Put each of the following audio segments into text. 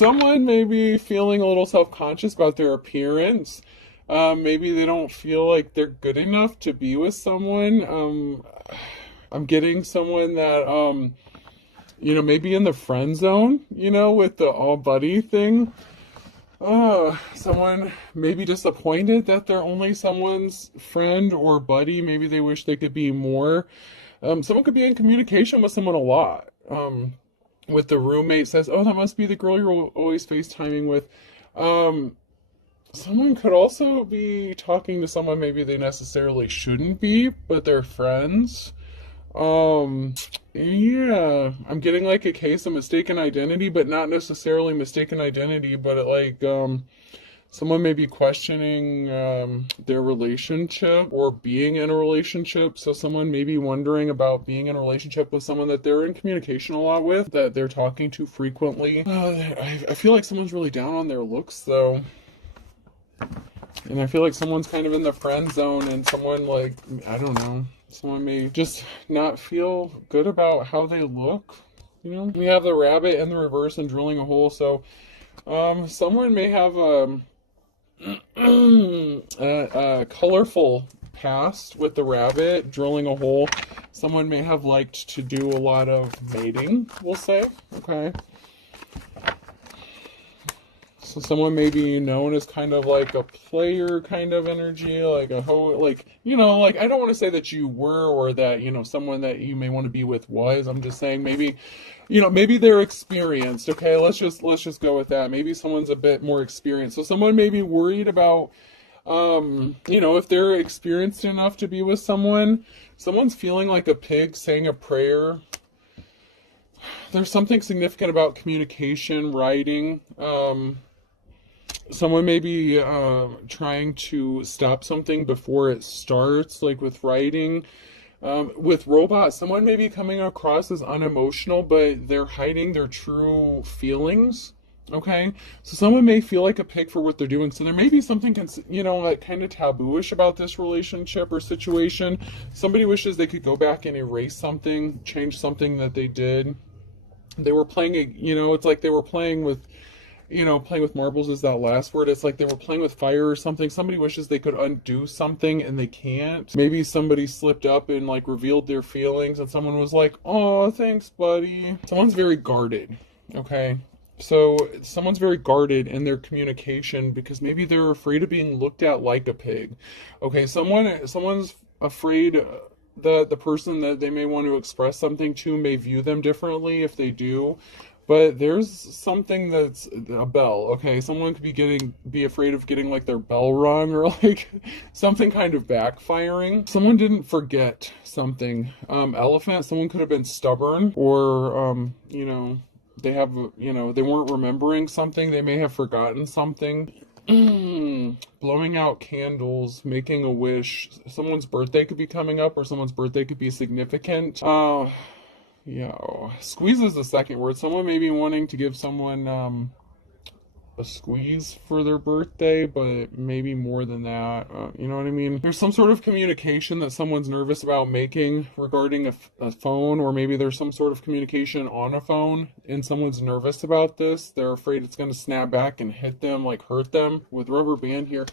Someone may be feeling a little self-conscious about their appearance. Maybe they don't feel like they're good enough to be with someone. I'm getting someone that, maybe in the friend zone, with the all buddy thing. Someone may be disappointed that they're only someone's friend or buddy. Maybe they wish they could be more. Someone could be in communication with someone a lot. With the roommate says, oh, that must be the girl you're always FaceTiming with. Someone could also be talking to someone maybe they necessarily shouldn't be, but they're friends. Yeah, I'm getting like a case of mistaken identity, but not necessarily mistaken identity, but someone may be questioning their relationship or being in a relationship. So someone may be wondering about being in a relationship with someone that they're in communication a lot with, that they're talking to frequently. I feel like someone's really down on their looks though. And I feel like someone's kind of in the friend zone, and someone I don't know, someone may just not feel good about how they look. We have the rabbit in the reverse and drilling a hole. So someone may have a colorful past with the rabbit drilling a hole. Someone may have liked to do a lot of mating, we'll say. Okay. So someone may be known as kind of like a player kind of energy, like I don't want to say that you were, or that, someone that you may want to be with was. I'm just saying maybe, maybe they're experienced. Okay, let's just go with that. Maybe someone's a bit more experienced. So someone may be worried about, if they're experienced enough to be with someone. Someone's feeling like a pig saying a prayer. There's something significant about communication, writing. Someone may be trying to stop something before it starts, like with writing. With robots, someone may be coming across as unemotional, but they're hiding their true feelings. Okay, so someone may feel like a pig for what they're doing. So there may be something, like kind of tabooish about this relationship or situation. Somebody wishes they could go back and erase something, change something that they did. They were playing it's like they were playing with, playing with marbles is that last word. It's like they were playing with fire or something. Somebody wishes they could undo something and they can't. Maybe somebody slipped up and revealed their feelings, and someone was like, oh, thanks, buddy. Someone's very guarded. Okay. So someone's very guarded in their communication because maybe they're afraid of being looked at like a pig. Okay. Someone's afraid that the person that they may want to express something to may view them differently if they do. But there's something that's a bell, okay? Someone could be afraid of getting their bell rung, or something kind of backfiring. Someone didn't forget something. Elephant, someone could have been stubborn, or they weren't remembering something. They may have forgotten something. Blowing out candles, making a wish. Someone's birthday could be coming up, or someone's birthday could be significant. Squeeze is the second word. Someone may be wanting to give someone a squeeze for their birthday, but maybe more than that. You know what I mean? There's some sort of communication that someone's nervous about making regarding a phone, or maybe there's some sort of communication on a phone and someone's nervous about this. They're afraid it's going to snap back and hit them, hurt them with rubber band here.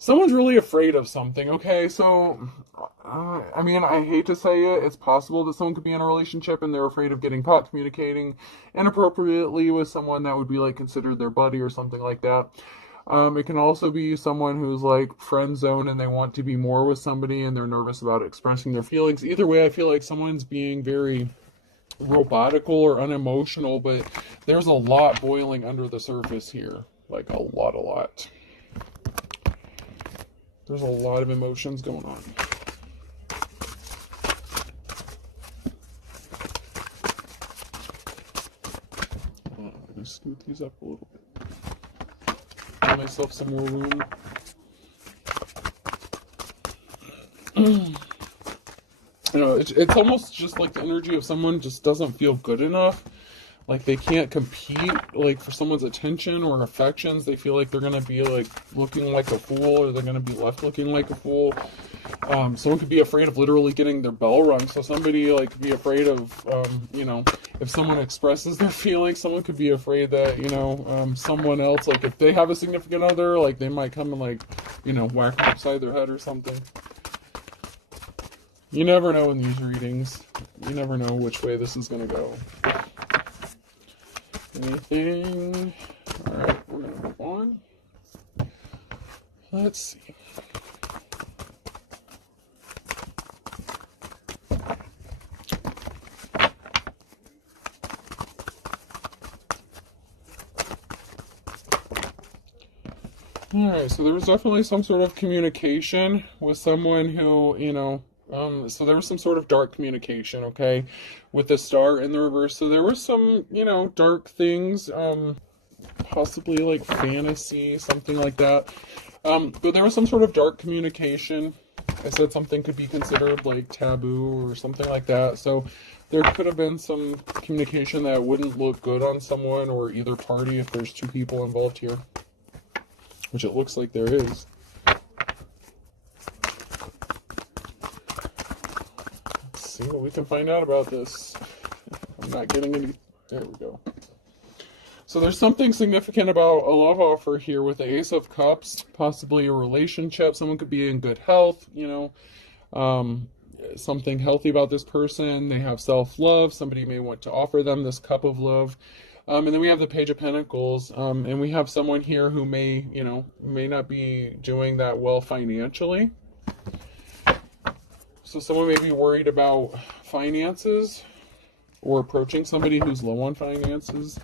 Someone's really afraid of something, okay? So, I hate to say it, it's possible that someone could be in a relationship and they're afraid of getting caught communicating inappropriately with someone that would be considered their buddy or something like that. It can also be someone who's friend zone and they want to be more with somebody and they're nervous about expressing their feelings. Either way, I feel like someone's being very robotical or unemotional, but there's a lot boiling under the surface here. A lot. There's a lot of emotions going on. I'm going to scoot these up a little bit. Give myself some more room. It's almost just the energy of someone just doesn't feel good enough. They can't compete, for someone's attention or affections. They feel like they're going to be, looking like a fool, or they're going to be left looking like a fool. Someone could be afraid of literally getting their bell rung. So somebody like could be afraid of, you know, if someone expresses their feelings, someone could be afraid that, you know, someone else, like if they have a significant other, like they might come and like, you know, whack them upside their head or something. You never know in these readings. You never know which way this is going to go. Anything? Alright, we're going to move on. Let's see. Alright, so there was definitely some sort of communication with someone who, you know, so there was some sort of dark communication, okay, with the star in the reverse. So there were some, you know, dark things, possibly like fantasy, something like that. But there was some sort of dark communication. I said something could be considered like taboo or something like that. So there could have been some communication that wouldn't look good on someone or either party if there's two people involved here, which it looks like there is. Let's see what we can find out about this. I'm not getting any... There we go. So there's something significant about a love offer here with the Ace of Cups, possibly a relationship. Someone could be in good health, you know, something healthy about this person. They have self-love. Somebody may want to offer them this cup of love. And then we have the Page of Pentacles, and we have someone here who may, you know, may not be doing that well financially. So someone may be worried about finances or approaching somebody who's low on finances.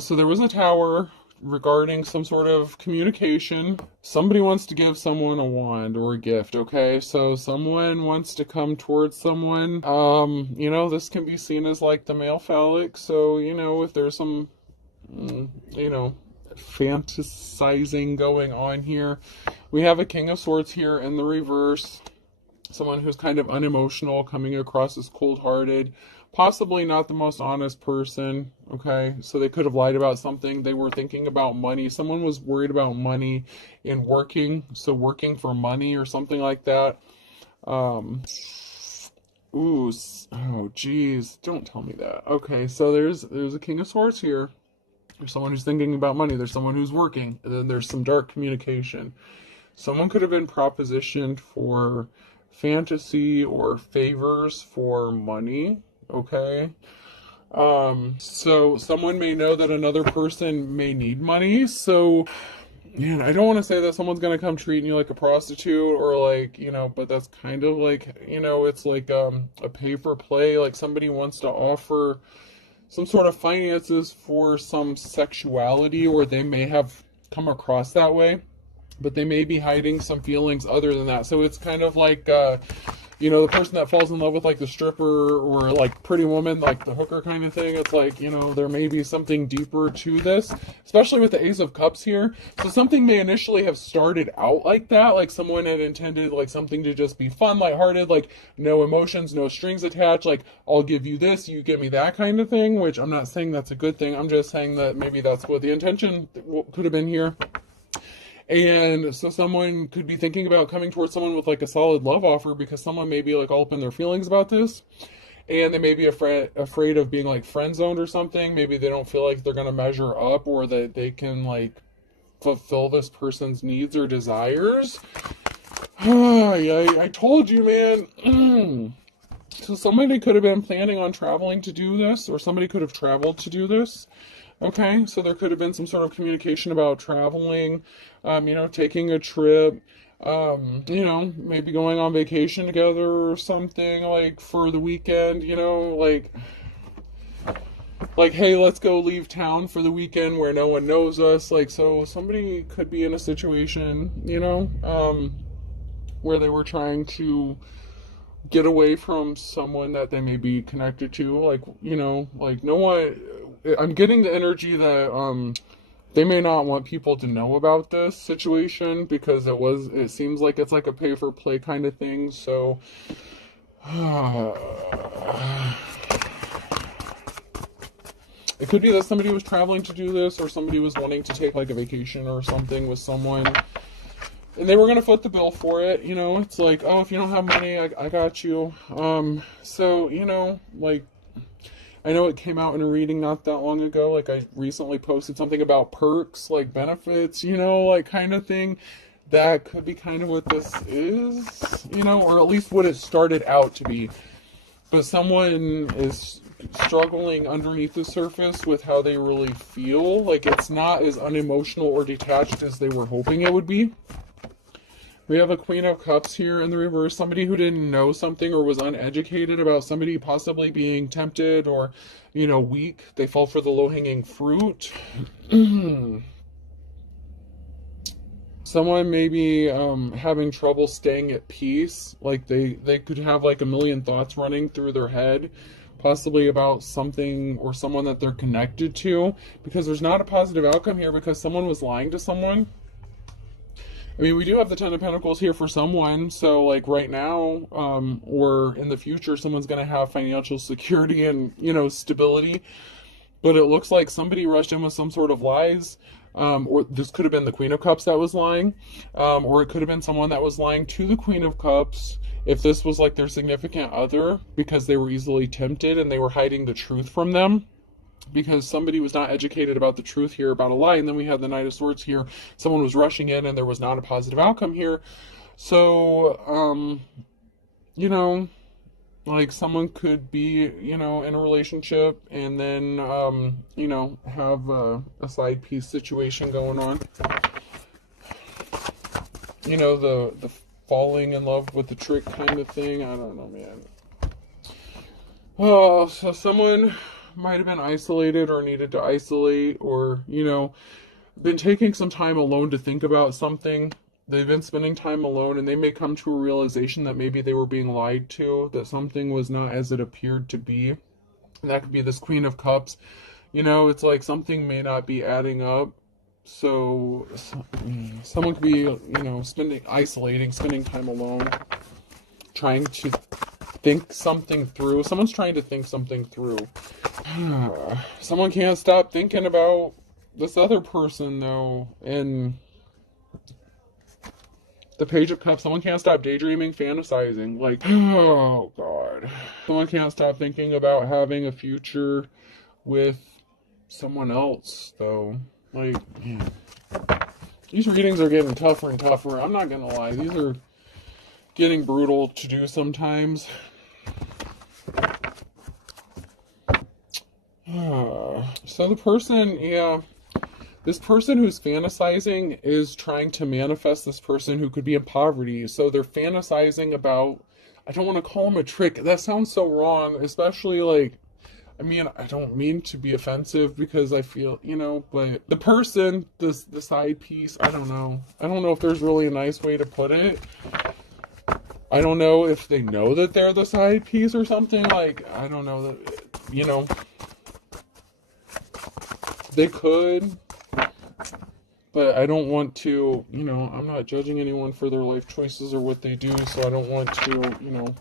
So there was a Tower regarding some sort of communication. Somebody wants to give someone a wand or a gift, okay? So someone wants to come towards someone. You know, this can be seen as like the male phallic. So, you know, if there's some, you know, fantasizing going on here. We have a King of Swords here in the reverse. Someone who's kind of unemotional, coming across as cold-hearted. Possibly not the most honest person, okay? So they could have lied about something. They were thinking about money. Someone was worried about money in working, so working for money or something like that. Ooh, oh, geez, don't tell me that. Okay, so there's a King of Swords here. There's someone who's thinking about money. There's someone who's working. And then there's some dark communication. Someone could have been propositioned for fantasy or favors for money. Okay, so someone may know that another person may need money. So, man, I don't want to say that someone's going to come treating you like a prostitute or like, you know, but that's kind of like, you know, it's like a pay for play. Like somebody wants to offer some sort of finances for some sexuality, or they may have come across that way, but they may be hiding some feelings other than that. So it's kind of like, you know, the person that falls in love with like the stripper or like Pretty Woman, like the hooker kind of thing. It's like, you know, there may be something deeper to this, especially with the Ace of Cups here. So something may initially have started out like that, like someone had intended like something to just be fun, lighthearted, like no emotions, no strings attached, like I'll give you this, you give me that kind of thing, which I'm not saying that's a good thing. I'm just saying that maybe that's what the intention could have been here. And so someone could be thinking about coming towards someone with like a solid love offer, because someone may be like all up in their feelings about this, and they may be afraid of being like friend zoned or something. Maybe they don't feel like they're going to measure up, or that they can like fulfill this person's needs or desires. I told you, man. So somebody could have been planning on traveling to do this, or somebody could have traveled to do this. Okay, so there could have been some sort of communication about traveling, you know, taking a trip, you know, maybe going on vacation together or something, like for the weekend, you know, like, hey, let's go leave town for the weekend where no one knows us. Like, so somebody could be in a situation, you know, where they were trying to get away from someone that they may be connected to, like, you know, like no one... I'm getting the energy that they may not want people to know about this situation, because it seems like it's like a pay for play kind of thing. So it could be that somebody was traveling to do this, or somebody was wanting to take like a vacation or something with someone. And they were going to foot the bill for it, you know. It's like, oh, if you don't have money, I got you. So, you know, like, I know it came out in a reading not that long ago. Like, I recently posted something about perks, like benefits, you know, like kind of thing. That could be kind of what this is, you know, or at least what it started out to be. But someone is struggling underneath the surface with how they really feel. Like, it's not as unemotional or detached as they were hoping it would be. We have a Queen of Cups here in the reverse. Somebody who didn't know something or was uneducated about somebody possibly being tempted or, you know, weak. They fall for the low-hanging fruit. Someone may be having trouble staying at peace. Like, they could have like a million thoughts running through their head, possibly about something or someone that they're connected to, because there's not a positive outcome here because someone was lying to someone. I mean, we do have the Ten of Pentacles here for someone, so like right now, or in the future, someone's going to have financial security and, you know, stability, but it looks like somebody rushed in with some sort of lies, or this could have been the Queen of Cups that was lying, or it could have been someone that was lying to the Queen of Cups, if this was like their significant other, because they were easily tempted and they were hiding the truth from them. Because somebody was not educated about the truth here about a lie. And then we had the Knight of Swords here. Someone was rushing in and there was not a positive outcome here. So, you know, like someone could be, you know, in a relationship and then, you know, have a side piece situation going on. You know, the falling in love with the trick kind of thing. I don't know, man. Oh, so someone might have been isolated or needed to isolate, or, you know, been taking some time alone to think about something. They've been spending time alone and they may come to a realization that maybe they were being lied to, that something was not as it appeared to be. And that could be this Queen of Cups. You know, it's like something may not be adding up. So someone could be, you know, spending time alone, trying to think something through. Someone's trying to think something through. Someone can't stop thinking about this other person, though. And the Page of Cups, someone can't stop daydreaming, fantasizing. Like, oh, God. Someone can't stop thinking about having a future with someone else, though. Like, man. These readings are getting tougher and tougher. I'm not gonna lie. These are getting brutal to do sometimes. So the person, yeah, this person who's fantasizing is trying to manifest this person who could be in poverty. So they're fantasizing about, I don't want to call them a trick. That sounds so wrong, especially like, I mean, I don't mean to be offensive because I feel, you know, but the person, the side piece, I don't know. I don't know if there's really a nice way to put it. I don't know if they know that they're the side piece or something. Like, I don't know that, you know. They could, but I don't want to, you know, I'm not judging anyone for their life choices or what they do, so I don't want to, you know.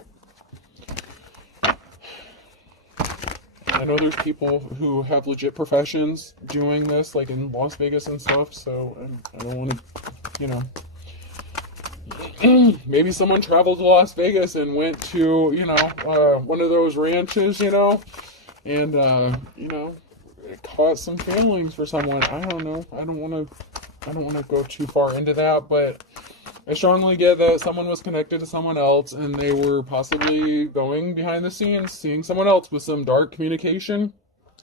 I know there's people who have legit professions doing this, like in Las Vegas and stuff, so I don't want to, you know. Maybe someone traveled to Las Vegas and went to, you know, one of those ranches, you know, and, you know, it caused some feelings for someone. I don't know. I don't want to go too far into that, but I strongly get that someone was connected to someone else and they were possibly going behind the scenes, seeing someone else with some dark communication,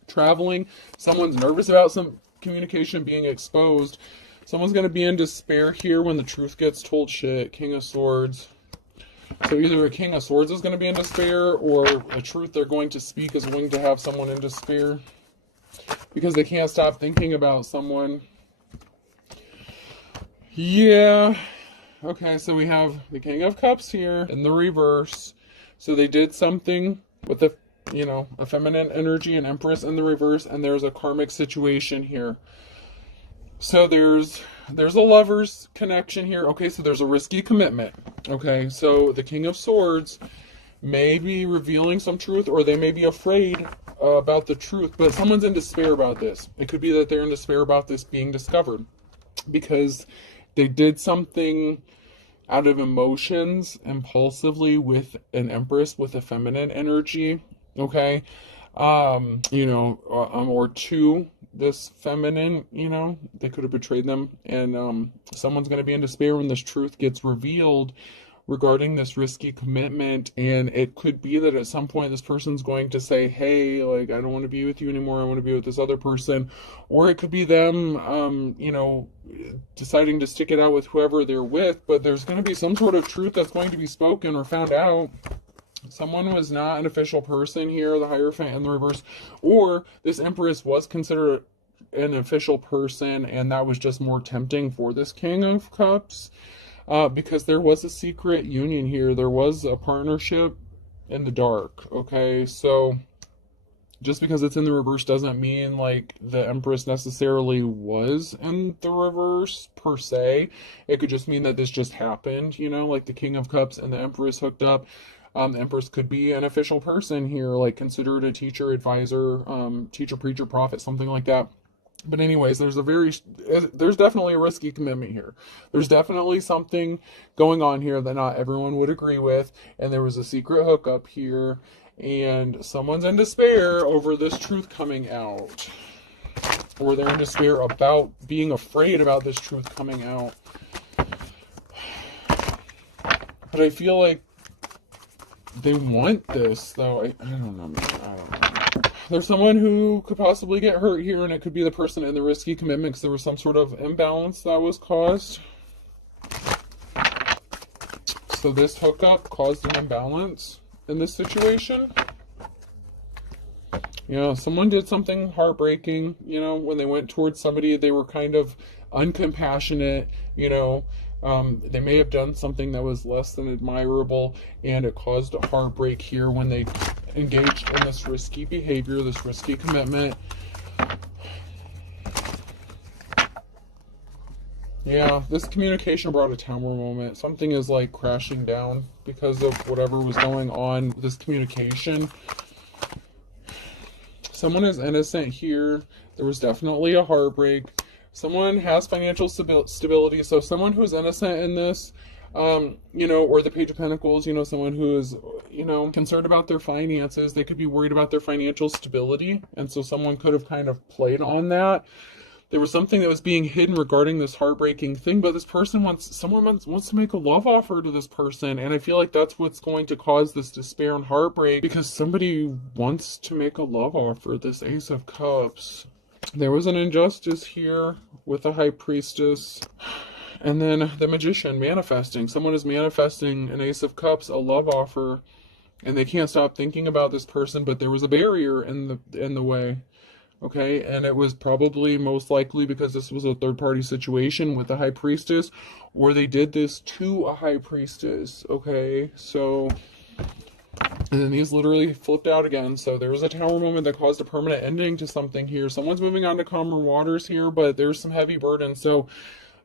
traveling. Someone's nervous about some communication being exposed. Someone's going to be in despair here when the truth gets told. Shit, King of Swords. So either a King of Swords is going to be in despair, or the truth they're going to speak is going to have someone in despair, because they can't stop thinking about someone. Yeah. Okay, so we have the King of Cups here in the reverse. So they did something with the, you know, a feminine energy and Empress in the reverse, and there's a karmic situation here. So there's a lover's connection here. Okay, so there's a risky commitment. Okay, so the King of Swords may be revealing some truth, or they may be afraid about the truth, but someone's in despair about this. It could be that they're in despair about this being discovered, because they did something out of emotions impulsively with an Empress with a feminine energy. Okay. Or two, this feminine, they could have betrayed them, and someone's going to be in despair when this truth gets revealed regarding this risky commitment. And it could be that at some point this person's going to say, hey, like, I don't want to be with you anymore, I want to be with this other person. Or it could be them deciding to stick it out with whoever they're with, but there's going to be some sort of truth that's going to be spoken or found out. Someone was not an official person here, the Hierophant in the reverse, or this Empress was considered an official person, and that was just more tempting for this King of Cups, because there was a secret union here. There was a partnership in the dark, okay? So just because it's in the reverse doesn't mean like the Empress necessarily was in the reverse per se. It could just mean that this just happened, like the King of Cups and the Empress hooked up. The Empress could be an official person here, like considered a teacher, advisor, teacher, preacher, prophet, something like that. But anyways, there's definitely a risky commitment here. There's definitely something going on here that not everyone would agree with, and there was a secret hookup here, and someone's in despair over this truth coming out. Or they're in despair about being afraid about this truth coming out. But I feel like they want this, though. I don't know, man. I don't know. There's someone who could possibly get hurt here, and it could be the person in the risky commitment because there was some sort of imbalance that was caused. So this hookup caused an imbalance in this situation. Someone did something heartbreaking, when they went towards somebody, they were kind of uncompassionate, they may have done something that was less than admirable, and it caused a heartbreak here when they engaged in this risky behavior, this risky commitment. Yeah, this communication brought a tower moment. Something is like crashing down because of whatever was going on with this communication. Someone is innocent here. There was definitely a heartbreak. Someone has financial stability, so someone who's innocent in this, or the Page of Pentacles, someone who is, concerned about their finances. They could be worried about their financial stability, and so someone could have kind of played on that. There was something that was being hidden regarding this heartbreaking thing, but this person wants to make a love offer to this person, and I feel like that's what's going to cause this despair and heartbreak, because somebody wants to make a love offer, this Ace of Cups. There was an injustice here with the High Priestess. And then the Magician manifesting. Someone is manifesting an Ace of Cups, a love offer, and they can't stop thinking about this person, but there was a barrier in the way. Okay, and it was probably most likely because this was a third-party situation with the High Priestess, or they did this to a High Priestess. Okay, so... And then these literally flipped out again. So there was a tower moment that caused a permanent ending to something here. Someone's moving on to calmer waters here, but there's some heavy burden. So,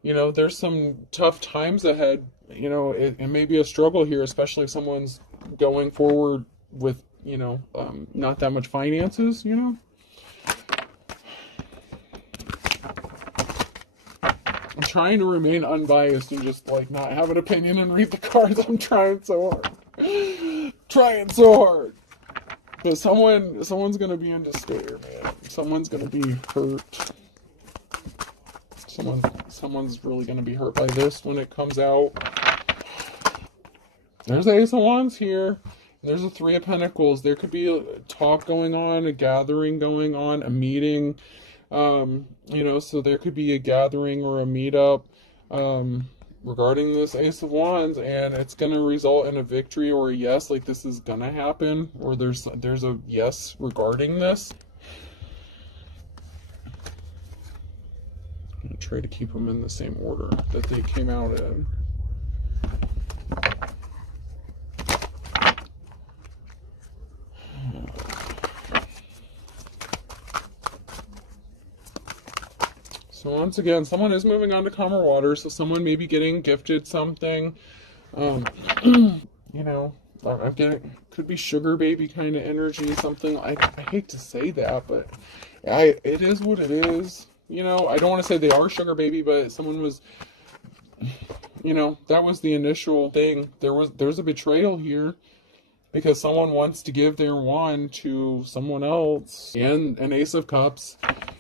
there's some tough times ahead. It may be a struggle here, especially if someone's going forward with, not that much finances, I'm trying to remain unbiased and just, not have an opinion and read the cards. I'm trying so hard. Trying so hard. But someone's gonna be in despair, man. Someone's gonna be hurt. Someone's really gonna be hurt by this when it comes out. There's the Ace of Wands here. There's a Three of Pentacles. There could be a talk going on, a gathering going on, a meeting. So there could be a gathering or a meetup. Regarding this Ace of Wands, and it's going to result in a victory or a yes, like this is going to happen, or there's a yes regarding this. I'm going to try to keep them in the same order that they came out in. So once again, someone is moving on to calmer waters, so someone may be getting gifted something. I'm getting, could be sugar baby kind of energy, something. I hate to say that, but it is what it is. I don't want to say they are sugar baby, but someone was you know, that was the initial thing. There's a betrayal here because someone wants to give their wand to someone else. And an Ace of Cups,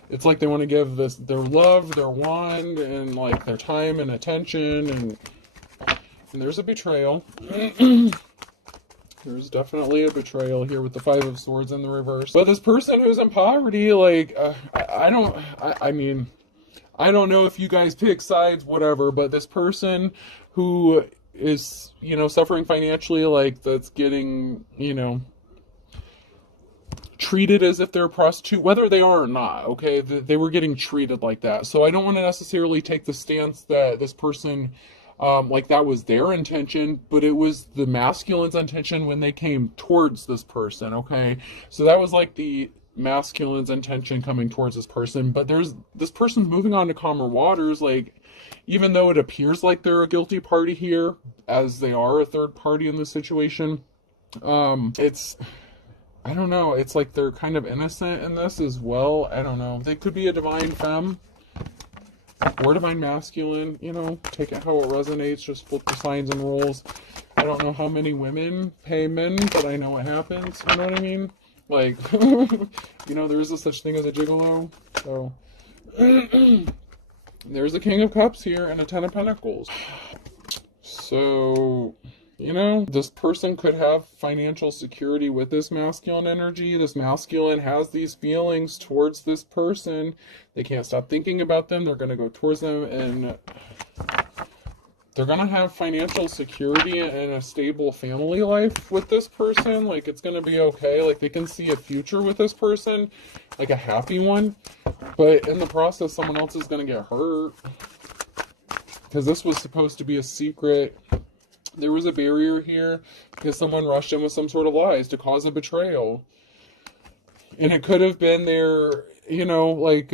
it's like they want to give this their love, their wand, and like their time and attention, and there's a betrayal. There's definitely a betrayal here with the Five of Swords in the reverse. But this person who's in poverty, like, I mean, I don't know if you guys pick sides, whatever, but this person who is, you know, suffering financially, like, that's getting, you know, treated as if they're a prostitute, whether they are or not, okay? They were getting treated like that. So I don't want to necessarily take the stance that this person, like that was their intention, but it was the masculine's intention when they came towards this person, okay? So that was like the masculine's intention coming towards this person, but this person's moving on to calmer waters, like, even though it appears like they're a guilty party here, as they are a third party in this situation, I don't know, it's like they're kind of innocent in this as well. I don't know. They could be a divine femme or divine masculine, you know, take it how it resonates, just flip the signs and roles. I don't know how many women pay men, but I know what happens, you know what I mean? Like, you know, there is a such thing as a gigolo, so... There's a King of Cups here and a Ten of Pentacles. So, you know, this person could have financial security with this masculine energy. This masculine has these feelings towards this person. They can't stop thinking about them. They're going to go towards them, and they're going to have financial security and a stable family life with this person. Like, it's going to be okay. Like, they can see a future with this person, like a happy one. But in the process, someone else is going to get hurt. Because this was supposed to be a secret. There was a barrier here because someone rushed in with some sort of lies to cause a betrayal. And it could have been their, you know, like,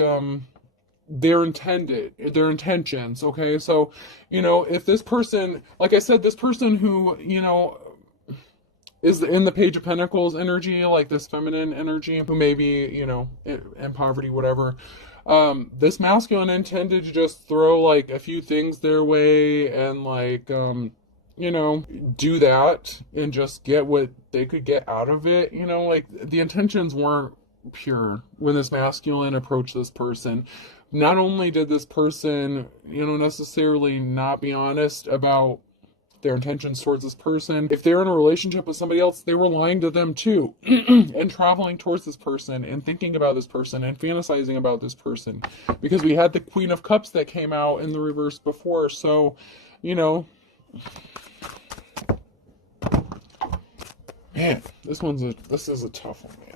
their intentions, okay? So, you know, if this person, like I said, this person who, you know, is in the Page of Pentacles energy, like this feminine energy, who may be, you know, in poverty, whatever, this masculine intended to just throw, like, a few things their way and, like, you know, do that and just get what they could get out of it, you know, like, the intentions weren't pure when this masculine approached this person. Not only did this person, you know, necessarily not be honest about their intentions towards this person, if they're in a relationship with somebody else, they were lying to them too, and traveling towards this person, and thinking about this person, and fantasizing about this person, because we had the Queen of Cups that came out in the reverse before. So, you know, man, this is a tough one, man.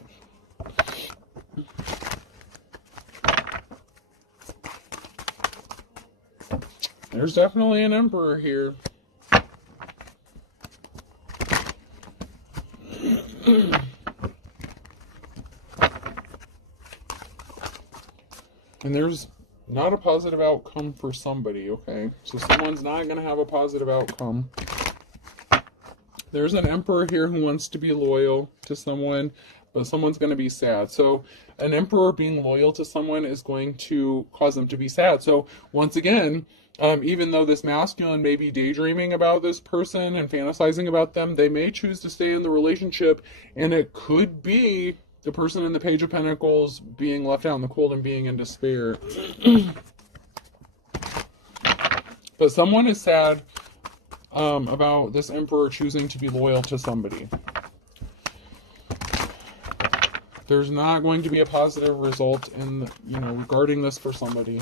There's definitely an Emperor here. And there's not a positive outcome for somebody, okay? So someone's not going to have a positive outcome. There's an Emperor here who wants to be loyal to someone, but someone's going to be sad. So an Emperor being loyal to someone is going to cause them to be sad. So once again, even though this masculine may be daydreaming about this person and fantasizing about them, they may choose to stay in the relationship, and it could be the person in the Page of Pentacles being left out in the cold and being in despair. But someone is sad about this Emperor choosing to be loyal to somebody. There's not going to be a positive result in, you know, regarding this for somebody.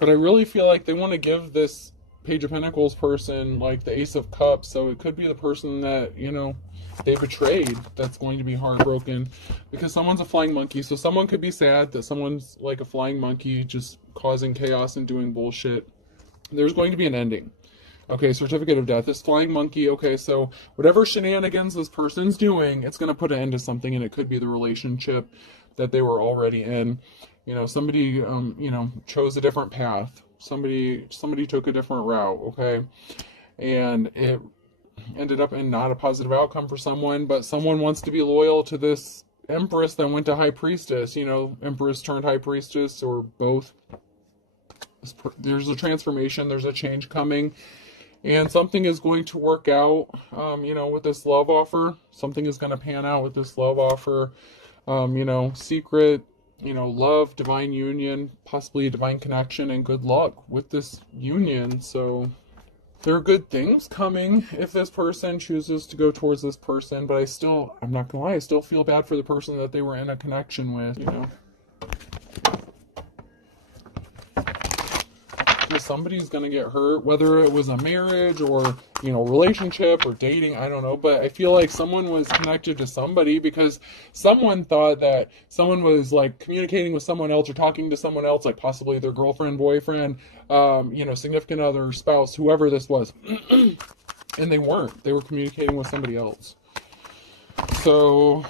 But I really feel like they want to give this Page of Pentacles person, like, the Ace of Cups, so it could be the person that, you know, they betrayed that's going to be heartbroken, because someone's a flying monkey. So someone could be sad that someone's like a flying monkey, just causing chaos and doing bullshit. There's going to be an ending. Okay, certificate of death. This flying monkey, okay, so whatever shenanigans this person's doing, it's going to put an end to something, and it could be the relationship that they were already in. You know, somebody, you know, chose a different path. Somebody took a different route, okay? And it ended up in not a positive outcome for someone, but someone wants to be loyal to this Empress that went to High Priestess, you know, Empress turned High Priestess, or both. There's a transformation, there's a change coming, and something is going to work out, with this love offer. Something is going to pan out with this love offer. Secret, love, divine union, possibly a divine connection, and good luck with this union. So there are good things coming if this person chooses to go towards this person, but I'm not gonna lie, I still feel bad for the person that they were in a connection with. Because somebody's gonna get hurt, whether it was a marriage or, relationship or dating, I don't know, but I feel like someone was connected to somebody because someone thought that someone was like communicating with someone else or talking to someone else, like possibly their girlfriend, boyfriend, significant other, spouse, whoever this was. And they weren't. They were communicating with somebody else. So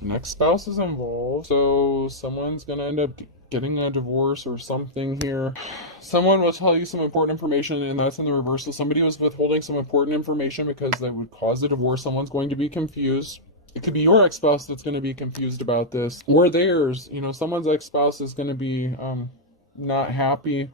the next spouse is involved. So someone's going to end up getting a divorce or something here. Someone will tell you some important information, and that's in the reverse. So somebody was withholding some important information because that would cause a divorce. Someone's going to be confused. It could be your ex-spouse that's going to be confused about this, or theirs. Someone's ex-spouse is going to be not happy.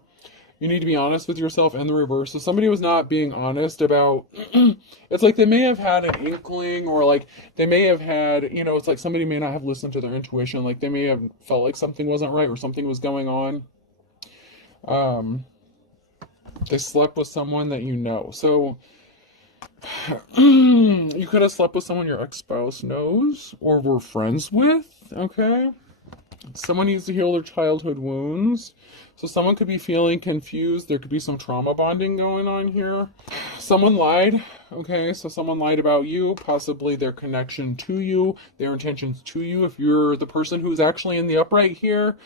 You need to be honest with yourself, and the reverse. So somebody was not being honest about, it's like they may have had an inkling, or like they may have had, it's like somebody may not have listened to their intuition. Like they may have felt like something wasn't right or something was going on. They slept with someone that So you could have slept with someone your ex-spouse knows or were friends with, okay? Someone needs to heal their childhood wounds. So someone could be feeling confused. There could be some trauma bonding going on here. Someone lied. Okay, so someone lied about you, possibly their connection to you, their intentions to you. If you're the person who's actually in the upright here,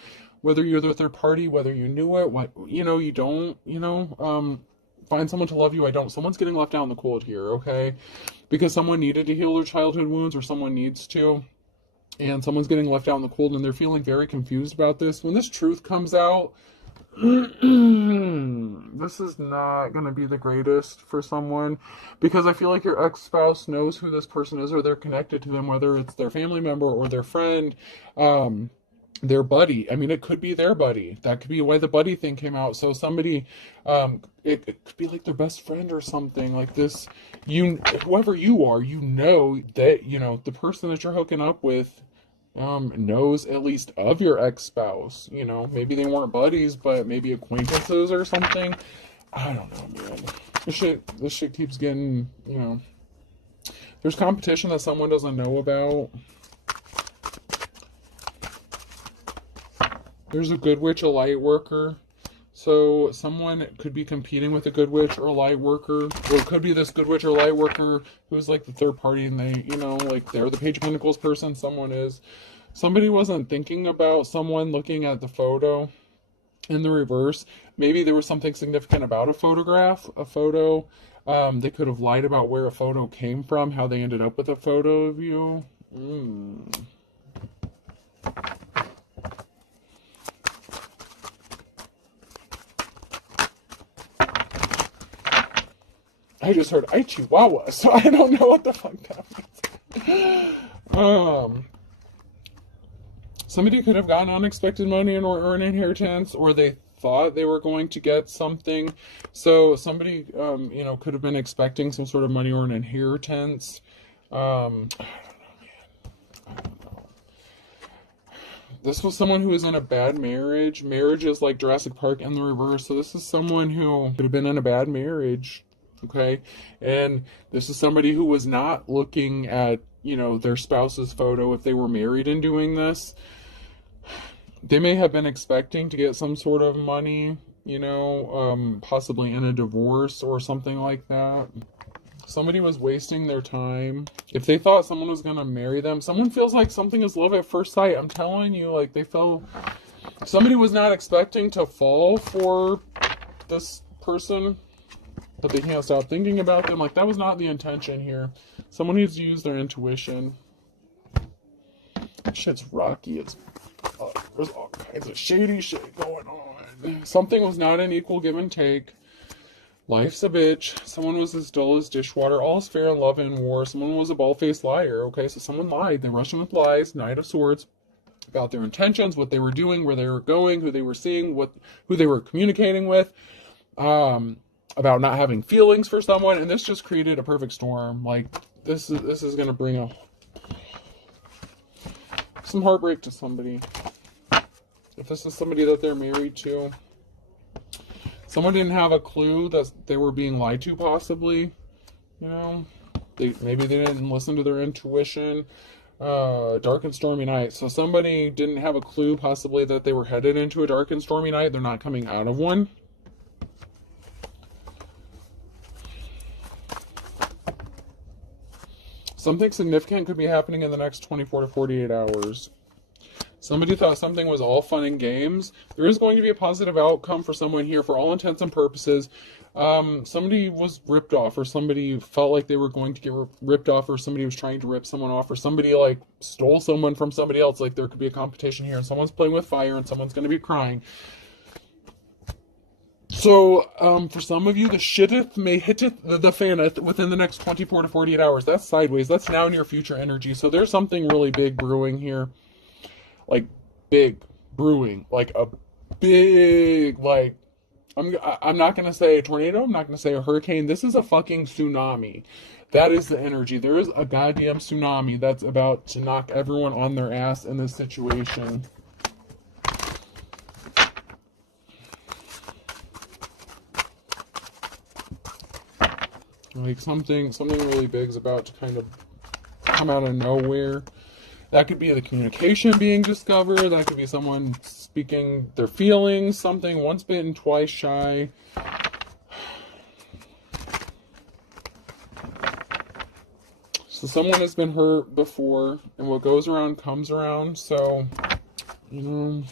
whether you're the third party, whether you knew it, you don't, find someone to love you. I don't. Someone's getting left out in the cold here, okay? Because someone needed to heal their childhood wounds, or someone needs to. And someone's getting left out in the cold, and they're feeling very confused about this. When this truth comes out, this is not going to be the greatest for someone, because I feel like your ex-spouse knows who this person is, or they're connected to them, whether it's their family member or their friend, their buddy. I mean, it could be their buddy. That could be why the buddy thing came out. So somebody, it could be like their best friend or something like this. Whoever you are, that, the person that you're hooking up with, knows at least of your ex-spouse. Maybe they weren't buddies, but maybe acquaintances or something. I don't know, man. This shit keeps getting, there's competition that someone doesn't know about. There's a good witch, a light worker. So someone could be competing with a good witch or a light worker, or it could be this good witch or light worker who's like the third party, and they, like they're the Page of Pentacles person. Somebody wasn't thinking about someone looking at the photo in the reverse. Maybe there was something significant about a photo. They could have lied about where a photo came from, how they ended up with a photo of you. I just heard "ay chihuahua," so I don't know what the fuck that means. Somebody could have gotten unexpected money or an inheritance, or they thought they were going to get something. So somebody, could have been expecting some sort of money or an inheritance. I don't know, man. I don't know. This was someone who was in a bad marriage. Marriage is like Jurassic Park in the reverse. So this is someone who could have been in a bad marriage. Okay, and this is somebody who was not looking at, their spouse's photo if they were married and doing this. They may have been expecting to get some sort of money, possibly in a divorce or something like that. Somebody was wasting their time. If they thought someone was going to marry them, someone feels like something is love at first sight. I'm telling you, like somebody was not expecting to fall for this person, but they can't stop thinking about them. Like, that was not the intention here. Someone needs to use their intuition. Shit's rocky. There's all kinds of shady shit going on. Something was not an equal give and take. Life's a bitch. Someone was as dull as dishwater. All is fair in love and war. Someone was a bald-faced liar. Okay, so someone lied. They rushed in with lies. Knight of Swords. About their intentions, what they were doing, where they were going, who they were seeing, who they were communicating with. About not having feelings for someone, and this just created a perfect storm. Like this is gonna bring some heartbreak to somebody. If this is somebody that they're married to, someone didn't have a clue that they were being lied to, possibly. You know, maybe they didn't listen to their intuition. Dark and stormy night. So somebody didn't have a clue, possibly, that they were headed into a dark and stormy night. They're not coming out of one. Something significant could be happening in the next 24 to 48 hours. Somebody thought something was all fun and games. There is going to be a positive outcome for someone here for all intents and purposes. Somebody was ripped off, or somebody felt like they were going to get ripped off, or somebody was trying to rip someone off, or somebody like stole someone from somebody else. Like there could be a competition here, and someone's playing with fire, and someone's going to be crying. So, for some of you, the shitteth may hiteth the faneth within the next 24 to 48 hours. That's sideways. That's now in your future energy. So there's something really big brewing here. Like, big brewing. Like, a big, like, I'm not going to say a tornado. I'm not going to say a hurricane. This is a fucking tsunami. That is the energy. There is a goddamn tsunami that's about to knock everyone on their ass in this situation. Like something really big is about to kind of come out of nowhere. That could be the communication being discovered. That could be someone speaking their feelings. Something once bitten, twice shy. So someone has been hurt before, and what goes around comes around. So, you know,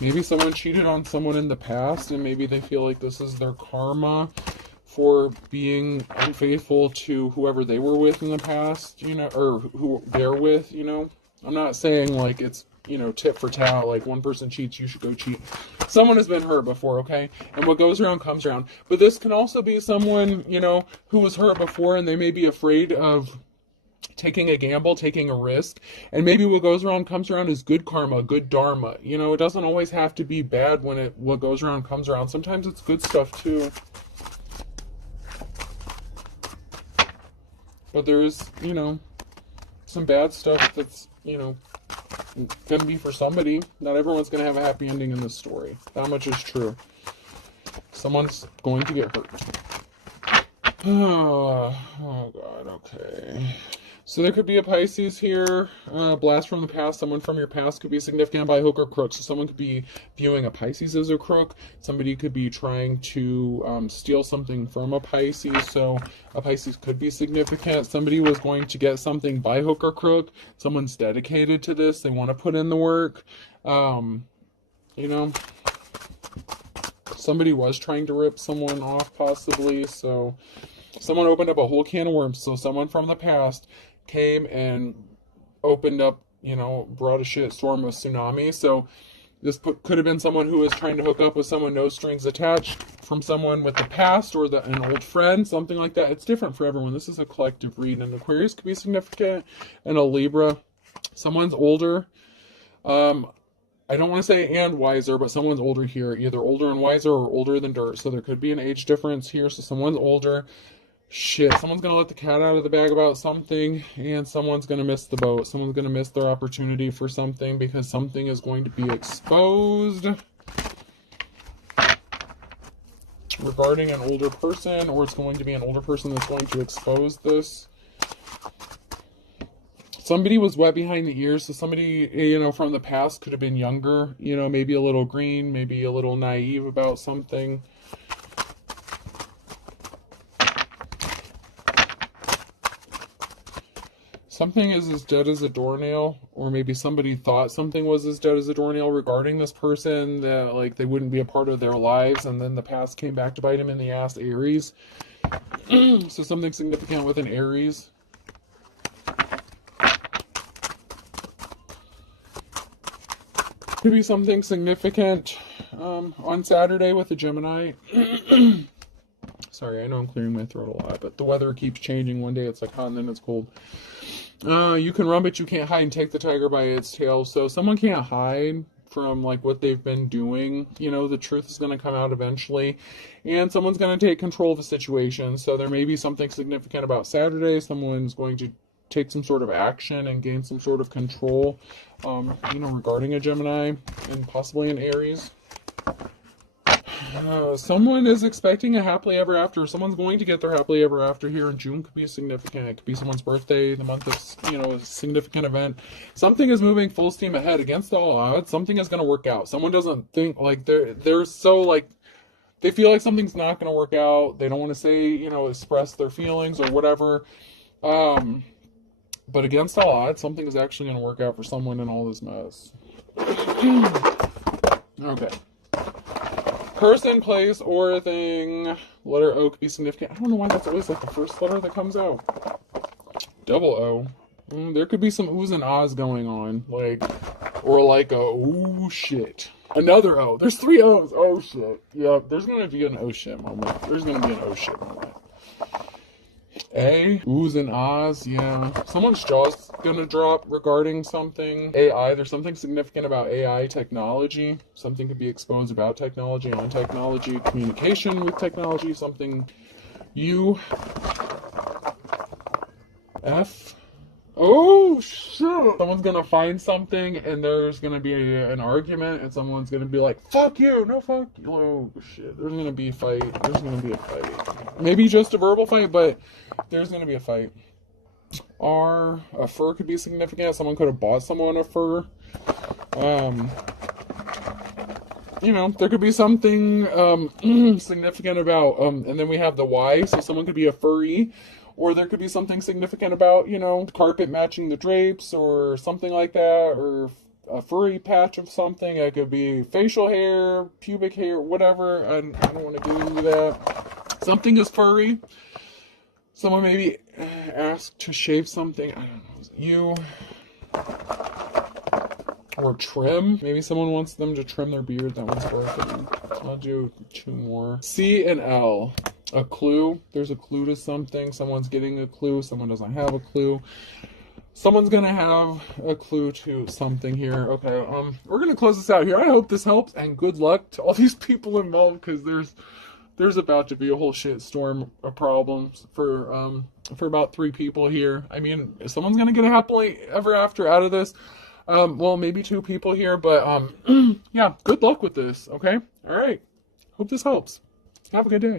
maybe someone cheated on someone in the past, and maybe they feel like this is their karma for being unfaithful to whoever they were with in the past, you know, or who they're with, you know. I'm not saying like it's, you know, tit for tat, like one person cheats, you should go cheat. Someone has been hurt before, okay? And what goes around comes around. But this can also be someone, you know, who was hurt before, and they may be afraid of taking a gamble, taking a risk, and maybe what goes around comes around is good karma, good dharma. You know, it doesn't always have to be bad when what goes around comes around. Sometimes it's good stuff too. But there's, you know, some bad stuff that's, you know, gonna be for somebody. Not everyone's gonna have a happy ending in this story. That much is true. Someone's going to get hurt. Oh God, okay. So there could be a Pisces here, blast from the past. Someone from your past could be significant by hook or crook. So someone could be viewing a Pisces as a crook. Somebody could be trying to steal something from a Pisces. So a Pisces could be significant. Somebody was going to get something by hook or crook. Someone's dedicated to this. They want to put in the work. You know, somebody was trying to rip someone off possibly. So someone opened up a whole can of worms. So someone from the past came and opened up, you know, brought a shit storm of tsunami. So this could have been someone who was trying to hook up with someone, no strings attached, from someone with the past or an old friend, something like that. It's different for everyone. This is a collective read. And Aquarius could be significant, and a Libra. Someone's older. I don't want to say and wiser, but someone's older here. Either older and wiser or older than dirt. So there could be an age difference here. So someone's older. Shit, someone's going to let the cat out of the bag about something, and someone's going to miss the boat. Someone's going to miss their opportunity for something because something is going to be exposed regarding an older person, or it's going to be an older person that's going to expose this. Somebody was wet behind the ears, so somebody, you know, from the past could have been younger, you know, maybe a little green, maybe a little naive about something. Something is as dead as a doornail, or maybe somebody thought something was as dead as a doornail regarding this person, that like they wouldn't be a part of their lives, and then the past came back to bite them in the ass. Aries. So something significant with an Aries. Could be something significant on Saturday with the Gemini. Sorry, I know I'm clearing my throat a lot, but the weather keeps changing. One day it's like hot and then it's cold. You can run, but you can't hide, and take the tiger by its tail. So someone can't hide from like what they've been doing. You know, the truth is going to come out eventually, and someone's going to take control of the situation. So there may be something significant about Saturday. Someone's going to take some sort of action and gain some sort of control, you know, regarding a Gemini and possibly an Aries. Someone is expecting a happily ever after. Someone's going to get their happily ever after here in June. Could be significant. It could be someone's birthday, the month of, you know, a significant event. Something is moving full steam ahead against all odds. Something is going to work out. Someone doesn't think like they're so like, they feel like something's not going to work out. They don't want to say, you know, express their feelings or whatever. But against all odds, something is actually going to work out for someone in all this mess. Okay. Person, place, or thing. Letter O could be significant. I don't know why that's always like the first letter that comes out. Double O. There could be some oohs and ahs going on. Like, or like a, oh shit. Another O. There's 3 O's. Oh shit. Yeah, there's going to be an oh shit moment. There's going to be an oh shit moment. A, oohs and ahs, yeah. Someone's jaw's gonna drop regarding something. AI, there's something significant about AI technology. Something could be exposed about technology, on technology, communication with technology, something. U, F. Oh shit! Someone's gonna find something and there's gonna be an argument and someone's gonna be like, fuck you, no fuck you. Oh shit, there's gonna be a fight. There's gonna be a fight. Maybe just a verbal fight, but there's gonna be a fight. R, a fur could be significant. Someone could have bought someone a fur. You know, there could be something significant about, and then we have the Y, so someone could be a furry. Or there could be something significant about, you know, carpet matching the drapes or something like that, or a furry patch of something. It could be facial hair, pubic hair, whatever. I don't want to do that. Something is furry. Someone maybe asked to shave something. I don't know. Or trim. Maybe someone wants them to trim their beard. That one's perfect. I'll do 2 more. C and L. A clue. There's a clue to something. Someone's getting a clue. Someone doesn't have a clue. Someone's gonna have a clue to something here. Okay, we're gonna close this out here. I hope this helps, and good luck to all these people involved, because there's about to be a whole shit storm of problems for about 3 people here. I mean, if someone's gonna get a happily ever after out of this, well, maybe 2 people here, but yeah, good luck with this. Okay, all right. Hope this helps. Have a good day.